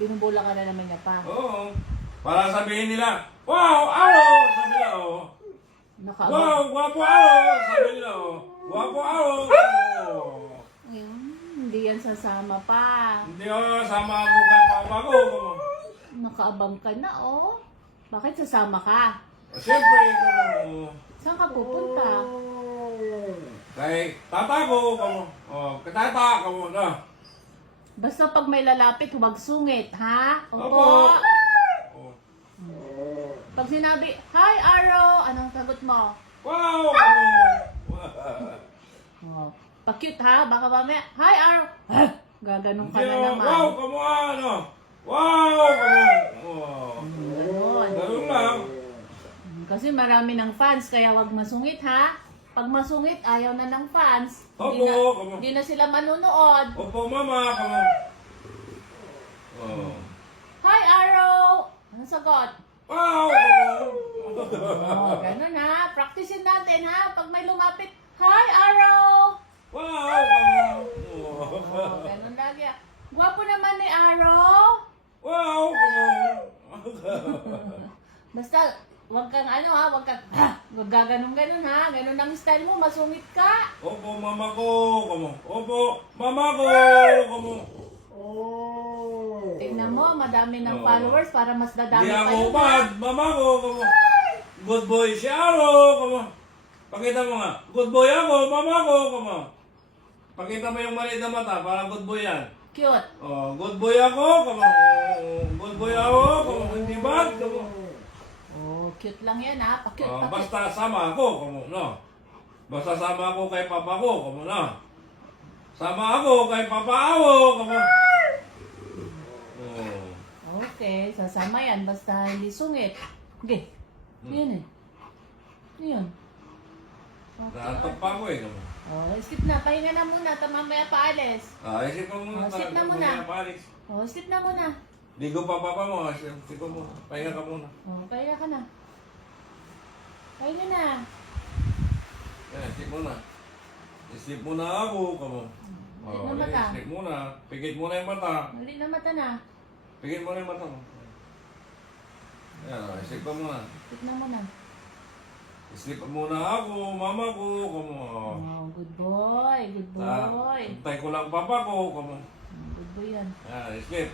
Binubula ka na naman niya pa. Oo. Para sabihin nila, Wow, Aro! Sabi nila, oh. Nakaabang. Wow, guwapo Aro! Sabi nila, oh. Guwapo Aro! Oh. Ayun, hindi yan sasama pa. Hindi ako sama ako kay papa ko. Nakaabang ka na, oh. Bakit sasama ka? Siyempre, kamo. Saan ka pupunta? Kay tata ko, kamo. Oh, kay tata, kamo na. Basta pag may lalapit, huwag sungit, ha? Opo. Opo. Oh. Pag sinabi, Hi, Aro! Anong sagot mo? Wow. Oh, pa-cute ha, baka mamaya, Hi, Aro! Ah, Gaganon ka na oh. naman. Wow, kamo ano. Wow, kamo. Oh. Ganon. Ganun lang. Mm, Kasi marami ng fans, kaya wag masungit ha. Pag masungit, ayaw na ng fans. Hindi Opo, na, opo. hindi na sila manunood. Opo, mama, kamo. Oh. Hi, Aro! Anong sagot? Wow. Oh, ganun ha. Practicein natin ha. Pag may lumapit, Hi, Aro! Wow. Oh, ganun lagi ah. Gwapo naman ni Aro. Wow. Basta, wag kang ano ha, wag kang, ha, wag gaganong ganun ha. Ganun ang style mo, masungit ka. Opo, mama ko, kamo. Opo, mama ko, kamo. Tingnan mo, madami ng Oo. followers para mas dadami Di pa ako yun. ha? bad, mama ko, kamo. Good boy si Aro, kamo. Pakita mo nga, good boy ako, mama ko, kamo. Pakita mo yung maliit na mata, para good boy yan. Cute. Oh, good boy ako, kamo. Oh, Good boy ako, kamo. Hindi bad, kamo. Cute lang yan ha. Pa-cute, Oh, pa-cute. basta sama ako, kamo, no? Basta sama ako kay papa ko, kamo na. Sama ako kay papa ako, kamo. Oh. Okay, sasama yan. Basta hindi sungit. Okay. Yan eh. Okay. Naantok pa ako eh, kamo. Oh, skip na. Pahinga na muna. Ta mamaya paalis. Ah, isip ko muna. Oh, sit na muna. Paris. Oh, skip na muna. Ligo pa papa mo, isip ko mo. Pahinga ka muna. Oh, pahinga ka na. Pahinga na. Eh, isip muna. Isip muna ako, kamo. Isip Oh, na mata. isip muna. Pigit muna yung mata. Mali na mata na. Pigit muna yung mata mo. Yan, oh, isip ka muna. Skip na muna. Isip muna ako, mama ko, kamo. Oh, good boy. Good boy. Tay ko lang papa ko, kamo. Oh, Good boy yan. Yan, isip.